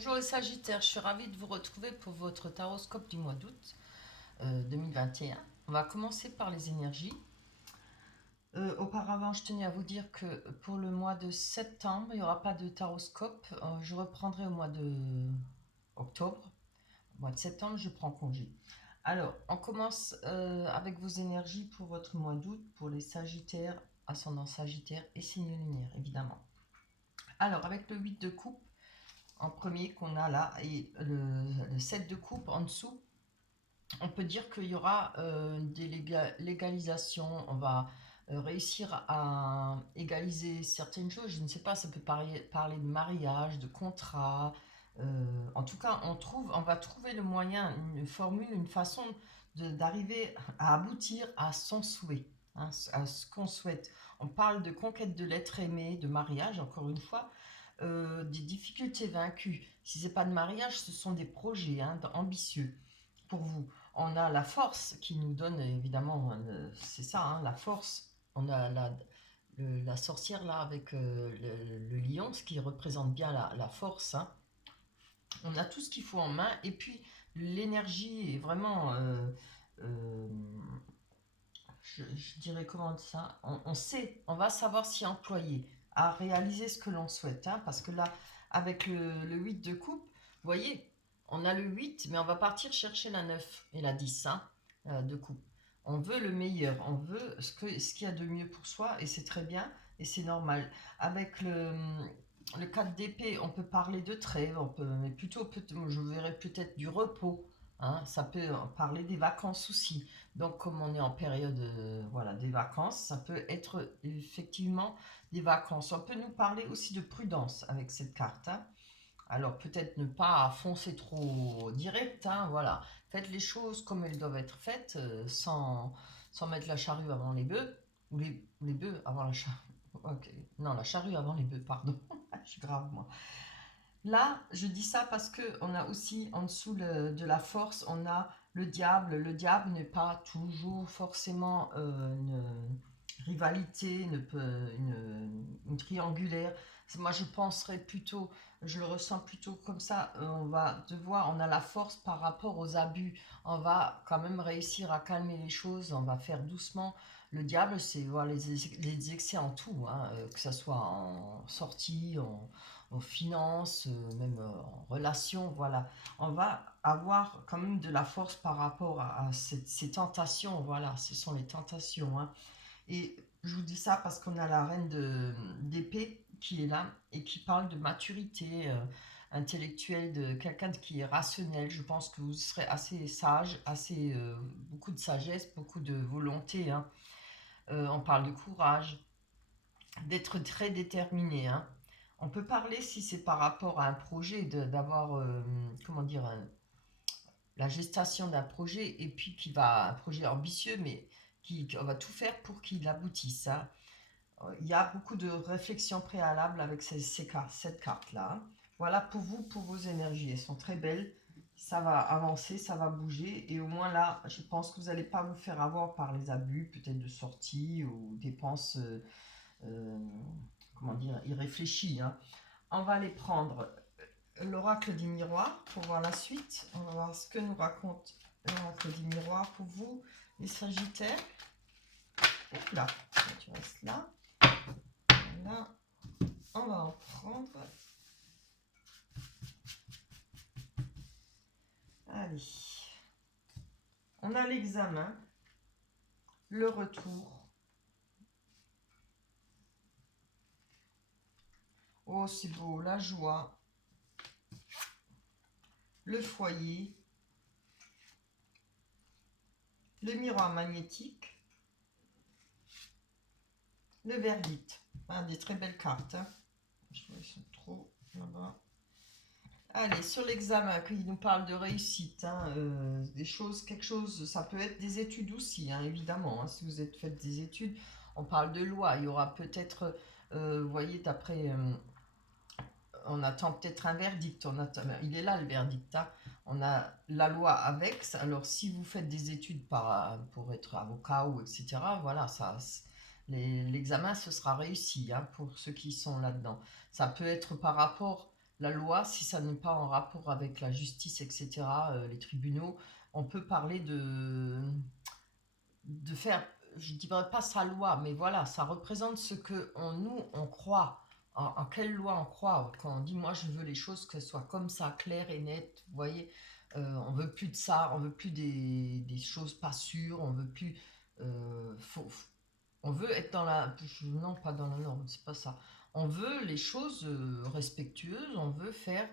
Bonjour les Sagittaires, je suis ravie de vous retrouver pour votre taroscope du mois d'août 2021. On va commencer par les énergies. Auparavant, je tenais à vous dire que pour le mois de septembre, il n'y aura pas de taroscope. Je reprendrai au mois de octobre. Au mois de septembre, je prends congé. Alors, on commence avec vos énergies pour votre mois d'août, pour les Sagittaires, ascendant Sagittaire et signe lunaire, évidemment. Alors, avec le 8 de coupe, en premier qu'on a là, et le 7 de coupe en dessous, on peut dire qu'il y aura des légalisations, on va réussir à égaliser certaines choses, je ne sais pas, ça peut parler de mariage, de contrat, en tout cas on va trouver le moyen, une formule, une façon d'arriver à aboutir à son souhait, hein, à ce qu'on souhaite. On parle de conquête de l'être aimé, de mariage, encore une fois, des difficultés vaincues. Si ce n'est pas de mariage, ce sont des projets, hein, ambitieux pour vous. On a la force qui nous donne, évidemment, c'est ça, hein, la force. On a la sorcière là avec le lion, ce qui représente bien la force, hein. On a tout ce qu'il faut en main. Et puis l'énergie est vraiment... euh, je dirais comment ça, on sait, on va savoir s'y employer, à réaliser ce que l'on souhaite, hein, parce que là, avec le 8 de coupe, vous voyez, on a le 8, mais on va partir chercher la 9 et la 10, hein, de coupe. On veut le meilleur, on veut ce qu'il y a de mieux pour soi, et c'est très bien, et c'est normal. Avec le 4 d'épée, on peut parler de trêve, mais plutôt, je verrais peut-être du repos, hein, ça peut parler des vacances aussi. Donc, comme on est en période voilà, des vacances, ça peut être effectivement des vacances. On peut nous parler aussi de prudence avec cette carte, hein. Alors, peut-être ne pas foncer trop direct, hein, voilà. Faites les choses comme elles doivent être faites, sans mettre la charrue avant les bœufs, ou les bœufs avant la charrue. Ok. Non, la charrue avant les bœufs, pardon. Je suis grave, moi. Là, je dis ça parce que on a aussi en dessous de la force, on a le diable. Le diable n'est pas toujours forcément une rivalité, une triangulaire. Moi, je penserais plutôt, je le ressens plutôt comme ça. On va devoir, on a la force par rapport aux abus. On va quand même réussir à calmer les choses. On va faire doucement. Le diable, c'est voir les excès en tout, hein, que ce soit en sortie, en finance, même en relation, voilà. On va avoir quand même de la force par rapport à ces tentations, voilà, ce sont les tentations, hein. Et je vous dis ça parce qu'on a la reine d'épée qui est là et qui parle de maturité intellectuelle, de quelqu'un qui est rationnel. Je pense que vous serez assez sage, assez, beaucoup de sagesse, beaucoup de volonté, hein. On parle de courage, d'être très déterminé, hein. On peut parler, si c'est par rapport à un projet, d'avoir, comment dire, la gestation d'un projet, et puis un projet ambitieux, mais on va tout faire pour qu'il aboutisse, hein. Il y a beaucoup de réflexions préalables avec cette carte-là, hein. Voilà pour vous, pour vos énergies. Elles sont très belles. Ça va avancer, ça va bouger. Et au moins là, je pense que vous n'allez pas vous faire avoir par les abus, peut-être de sortie ou dépenses euh, comment dire, irréfléchi, hein. On va aller prendre l'oracle du miroir pour voir la suite. On va voir ce que nous raconte l'oracle du miroir pour vous, les Sagittaires. Et là, tu restes là. Là, on va en prendre. Allez. On a l'examen, le retour. Oh, c'est beau, la joie, le foyer, le miroir magnétique, le verdict. Ah, des très belles cartes, hein. Je trouve qu'elles sont trop là-bas. Allez, sur l'examen, qui nous parle de réussite, hein, des choses, quelque chose, ça peut être des études aussi, hein, évidemment, hein, si vous êtes fait des études, on parle de loi, il y aura peut-être, vous voyez, d'après, on attend peut-être un verdict, il est là le verdict, hein. On a la loi avec, alors si vous faites des études pour être avocat ou etc., voilà, l'examen, ce sera réussi, hein, pour ceux qui sont là-dedans. Ça peut être par rapport la loi, si ça n'est pas en rapport avec la justice, etc., les tribunaux, on peut parler de faire, je ne dirais pas sa loi, mais voilà, ça représente ce que nous, on croit. En quelle loi on croit? Quand on dit, moi, je veux les choses que ce soit comme ça, clair et net, vous voyez, on veut plus de ça, on veut plus des choses pas sûres, on veut plus... on veut être dans la... Non, pas dans la norme, c'est pas ça. On veut les choses respectueuses, on veut faire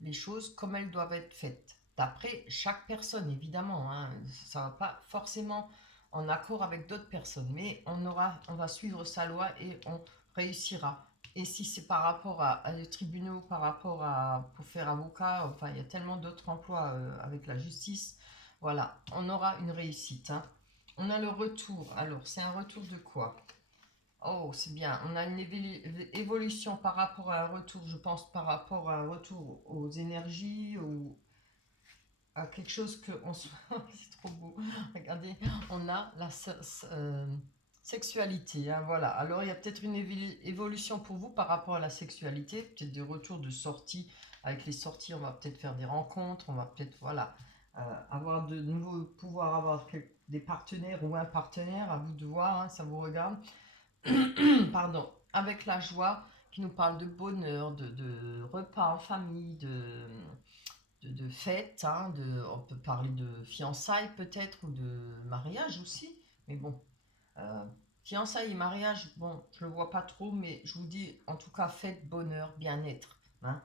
les choses comme elles doivent être faites. D'après chaque personne, évidemment, hein, ça va pas forcément en accord avec d'autres personnes, mais on va suivre sa loi et on réussira. Et si c'est par rapport à les tribunaux, par rapport à pour faire avocat, enfin il y a tellement d'autres emplois avec la justice, voilà, on aura une réussite. Hein. On a le retour. Alors, c'est un retour de quoi? Oh, c'est bien. On a une évolution par rapport à un retour, je pense, par rapport à un retour aux énergies ou à quelque chose que on se... c'est trop beau. Regardez, on a la sexualité. Hein, voilà. Alors, il y a peut-être une évolution pour vous par rapport à la sexualité, peut-être des retours de sorties. Avec les sorties, on va peut-être faire des rencontres, on va peut-être, voilà, avoir de nouveaux, pouvoir avoir des partenaires ou un partenaire, à vous de voir, hein, ça vous regarde. Pardon, avec la joie qui nous parle de bonheur, de repas en famille, de fêtes, hein, on peut parler de fiançailles peut-être ou de mariage aussi, mais bon, euh, fiançailles et mariage, bon, je le vois pas trop, mais je vous dis en tout cas fête, bonheur, bien-être. Hein.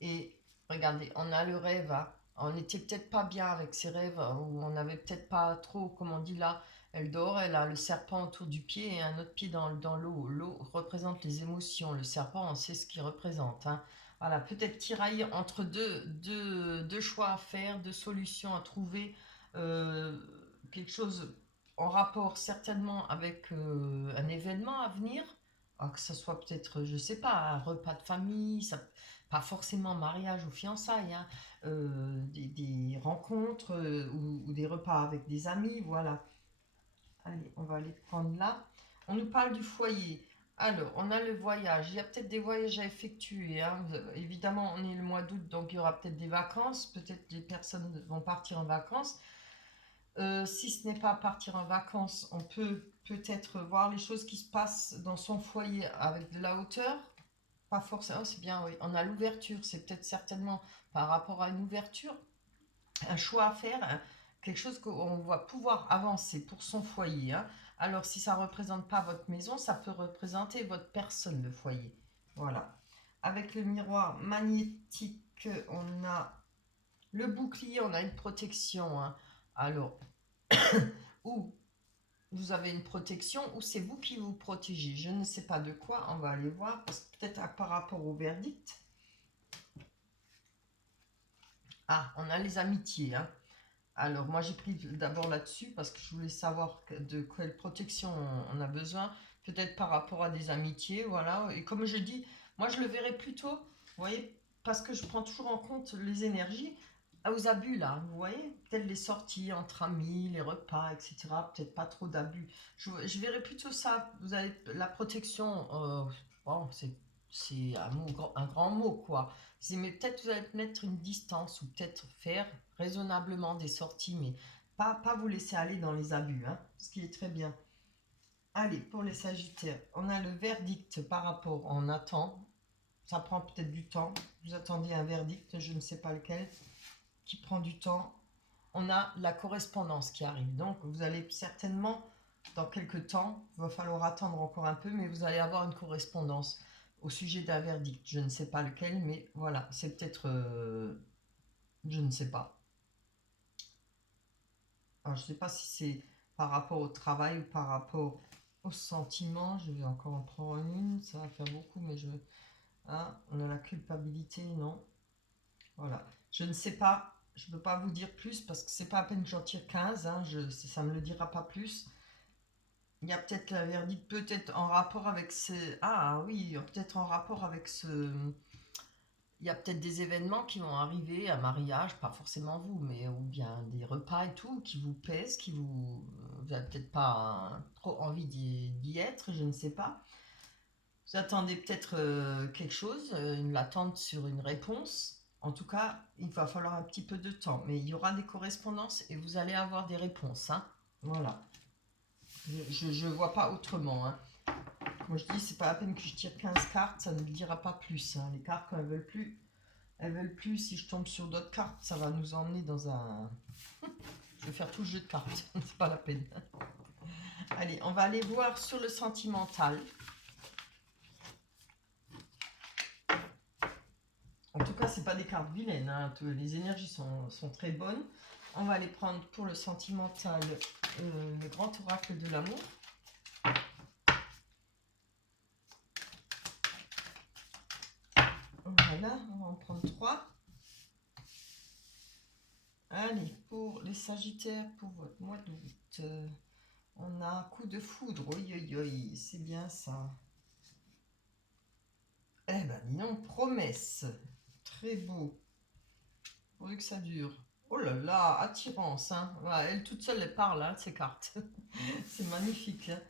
Et regardez, on a le rêve, hein. On n'était peut-être pas bien avec ses rêves, hein, ou on n'avait peut-être pas trop, comme on dit là, elle dort, elle a le serpent autour du pied et un autre pied dans l'eau. L'eau représente les émotions, le serpent, on sait ce qu'il représente. Hein. Voilà, peut-être tirailler entre deux choix à faire, deux solutions à trouver, euh, quelque chose en rapport certainement avec un événement à venir, que ce soit peut-être, je sais pas, un repas de famille, ça, pas forcément mariage ou fiançailles, hein, des rencontres ou des repas avec des amis, voilà. Allez, on va aller prendre là. On nous parle du foyer. Alors, on a le voyage. Il y a peut-être des voyages à effectuer. Hein. Évidemment, on est le mois d'août, donc il y aura peut-être des vacances. Peut-être des personnes vont partir en vacances. Si ce n'est pas partir en vacances, on peut peut-être voir les choses qui se passent dans son foyer avec de la hauteur. Pas forcément, c'est bien, oui. On a l'ouverture, c'est peut-être certainement par rapport à une ouverture, un choix à faire, hein, quelque chose qu'on va pouvoir avancer pour son foyer. Hein. Alors, si ça ne représente pas votre maison, ça peut représenter votre personne, le foyer. Voilà. Avec le miroir magnétique, on a le bouclier, on a une protection. Hein. Alors, ou vous avez une protection ou c'est vous qui vous protégez. Je ne sais pas de quoi, on va aller voir, parce que peut-être par rapport au verdict. Ah, on a les amitiés. Hein. Alors, moi j'ai pris d'abord là-dessus parce que je voulais savoir de quelle protection on a besoin, peut-être par rapport à des amitiés, voilà. Et comme je dis, moi je le verrais plutôt, vous voyez, parce que je prends toujours en compte les énergies, aux abus là, vous voyez, peut-être les sorties entre amis, les repas, etc. Peut-être pas trop d'abus. Je verrais plutôt ça. Vous avez la protection, bon, c'est un grand mot quoi. Mais peut-être vous allez mettre une distance ou peut-être faire raisonnablement des sorties, mais pas vous laisser aller dans les abus, hein, ce qui est très bien. Allez, pour les Sagittaires, on a le verdict par rapport, on attend, ça prend peut-être du temps, vous attendez un verdict, je ne sais pas lequel, qui prend du temps. On a la correspondance qui arrive, donc vous allez certainement, dans quelques temps, il va falloir attendre encore un peu, mais vous allez avoir une correspondance au sujet d'un verdict, je ne sais pas lequel, mais voilà, c'est peut-être, je ne sais pas. Alors, je ne sais pas si c'est par rapport au travail ou par rapport au sentiment. Je vais encore en prendre une. Ça va faire beaucoup, mais je... Ah, on a la culpabilité, non. Voilà. Je ne sais pas. Je ne peux pas vous dire plus parce que c'est pas à peine que j'en tire 15. Hein, ça ne me le dira pas plus. Il y a peut-être un verdict, peut-être en rapport avec ce... Ah oui, peut-être en rapport avec ce... Il y a peut-être des événements qui vont arriver, un mariage, pas forcément vous, mais ou bien des repas et tout, qui vous pèsent, vous n'avez peut-être pas trop envie d'y être, je ne sais pas. Vous attendez peut-être quelque chose, une attente sur une réponse. En tout cas, il va falloir un petit peu de temps. Mais il y aura des correspondances et vous allez avoir des réponses. Hein. Voilà. Je ne vois pas autrement. Hein. Comme je dis, c'est pas la peine que je tire 15 cartes, ça ne le dira pas plus. Hein. Les cartes, quand elles veulent plus. Si je tombe sur d'autres cartes, ça va nous emmener dans un... Je vais faire tout le jeu de cartes, c'est pas la peine. Allez, on va aller voir sur le sentimental. En tout cas, c'est pas des cartes vilaines. Hein. Les énergies sont très bonnes. On va aller prendre pour le sentimental le grand oracle de l'amour. Voilà, on va en prendre 3. Allez, pour les Sagittaires, pour votre mois d'août, on a un coup de foudre. Oui, c'est bien ça. Eh ben, dis donc, promesse. Très beau. Pourvu que ça dure. Oh là là, attirance. Hein. Ouais, elle toute seule, elle parle, hein, ces cartes. C'est magnifique. Hein.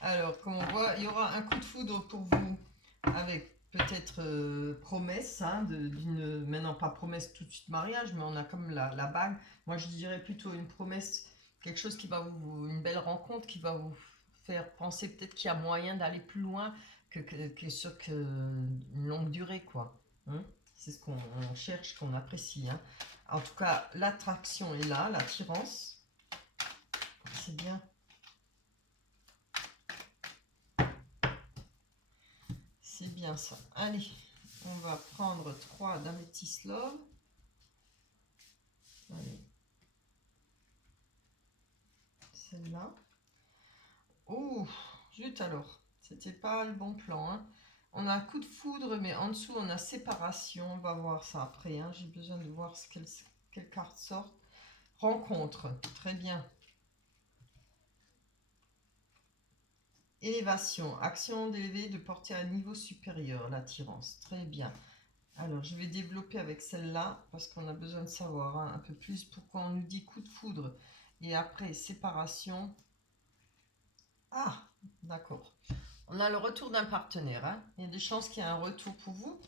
Alors, comme on voit, il y aura un coup de foudre pour vous avec peut-être promesse, hein, d'une, maintenant pas promesse tout de suite mariage, mais on a comme la bague. Moi, je dirais plutôt une promesse, quelque chose qui va une belle rencontre qui va vous faire penser peut-être qu'il y a moyen d'aller plus loin que sur une longue durée, quoi. Hein. C'est ce qu'on cherche, qu'on apprécie. Hein. En tout cas, l'attraction est là, l'attirance. C'est bien. C'est bien ça. Allez, on va prendre 3 d'Améthyst Love. Allez. Celle-là. Oh, zut alors. C'était pas le bon plan. Hein. On a un coup de foudre, mais en dessous, on a séparation. On va voir ça après. Hein. J'ai besoin de voir quelle carte sort. Rencontre. Très bien. Élévation. Action d'élever, de porter à un niveau supérieur. L'attirance. Très bien. Alors, je vais développer avec celle-là parce qu'on a besoin de savoir hein, un peu plus pourquoi on nous dit coup de foudre et après séparation. Ah, d'accord. On a le retour d'un partenaire. Hein. Il y a des chances qu'il y ait un retour pour vous,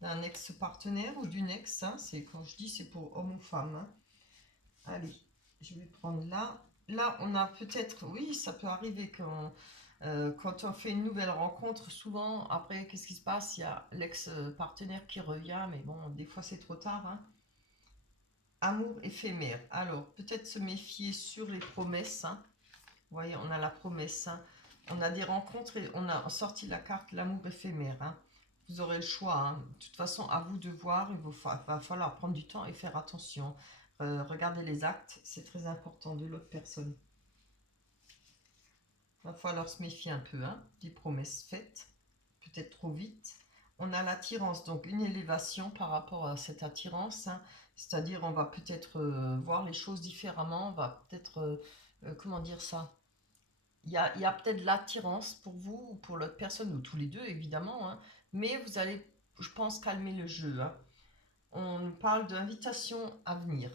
d'un ex-partenaire ou d'une ex. Hein. C'est quand je dis c'est pour homme ou femme. Hein. Allez, je vais prendre là. Là, on a peut-être, oui, ça peut arriver quand on fait une nouvelle rencontre, souvent, après, qu'est-ce qui se passe? Il y a l'ex-partenaire qui revient, mais bon, des fois c'est trop tard. Hein. Amour éphémère. Alors, peut-être se méfier sur les promesses. Hein. Vous voyez, on a la promesse. Hein. On a des rencontres et on a sorti la carte l'amour éphémère. Hein. Vous aurez le choix. Hein. De toute façon, à vous de voir. Il va falloir prendre du temps et faire attention. Regardez les actes. C'est très important de l'autre personne. Il va falloir se méfier un peu. Hein, des promesses faites. Peut-être trop vite. On a l'attirance, donc une élévation par rapport à cette attirance. Hein. C'est-à-dire, on va peut-être voir les choses différemment. On va peut-être, comment dire ça? Il y a peut-être l'attirance pour vous ou pour l'autre personne, ou tous les deux évidemment, hein, mais vous allez, je pense, calmer le jeu. Hein. On parle d'invitation à venir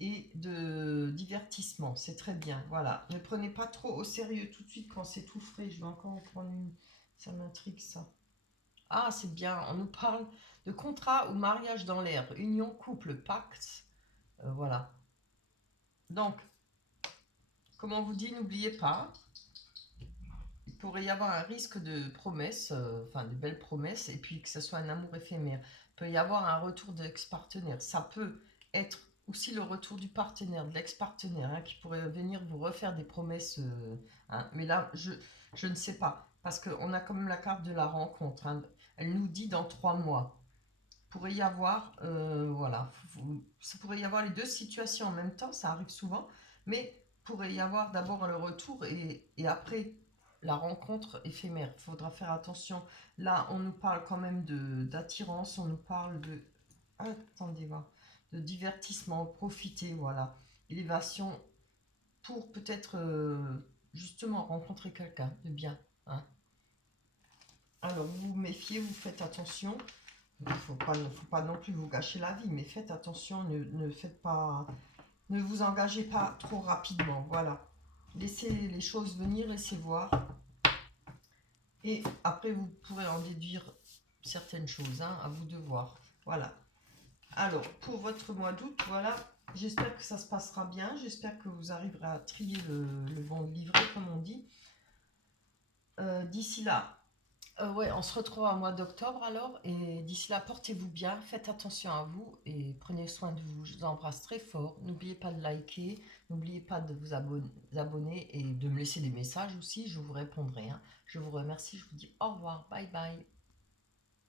et de divertissement, c'est très bien. Voilà, ne prenez pas trop au sérieux tout de suite quand c'est tout frais. Je vais encore en prendre une, ça m'intrigue ça. Ah, c'est bien, on nous parle de contrat ou mariage dans l'air, union, couple, pacte, voilà. Donc, comme on vous dit, n'oubliez pas, il pourrait y avoir un risque de promesses, enfin de belles promesses, et puis que ce soit un amour éphémère. Il peut y avoir un retour de l'ex-partenaire. Ça peut être aussi le retour du partenaire, de l'ex-partenaire, hein, qui pourrait venir vous refaire des promesses. Hein. Mais là, je ne sais pas, parce qu'on a quand même la carte de la rencontre. Hein. Elle nous dit dans 3 mois. Pourrait y avoir, voilà, ça pourrait y avoir les deux situations en même temps, ça arrive souvent, mais pourrait y avoir d'abord le retour et après la rencontre éphémère. Il faudra faire attention. Là, on nous parle quand même d'attirance, on nous parle de, attendez voir, de divertissement, profiter, voilà, élévation pour peut-être justement rencontrer quelqu'un de bien. Hein. Alors vous vous méfiez, vous faites attention. Il ne faut pas non plus vous gâcher la vie, mais faites attention, ne vous engagez pas trop rapidement. Voilà. Laissez les choses venir, laissez voir. Et après, vous pourrez en déduire certaines choses, hein, à vous de voir. Voilà. Alors, pour votre mois d'août, voilà, j'espère que ça se passera bien. J'espère que vous arriverez à trier le bon livret, comme on dit. D'ici là, ouais, on se retrouve au mois d'octobre alors. Et d'ici là, portez-vous bien, faites attention à vous et prenez soin de vous. Je vous embrasse très fort. N'oubliez pas de liker, n'oubliez pas de vous abonner et de me laisser des messages aussi. Je vous répondrai, hein. Je vous remercie, je vous dis au revoir, bye bye.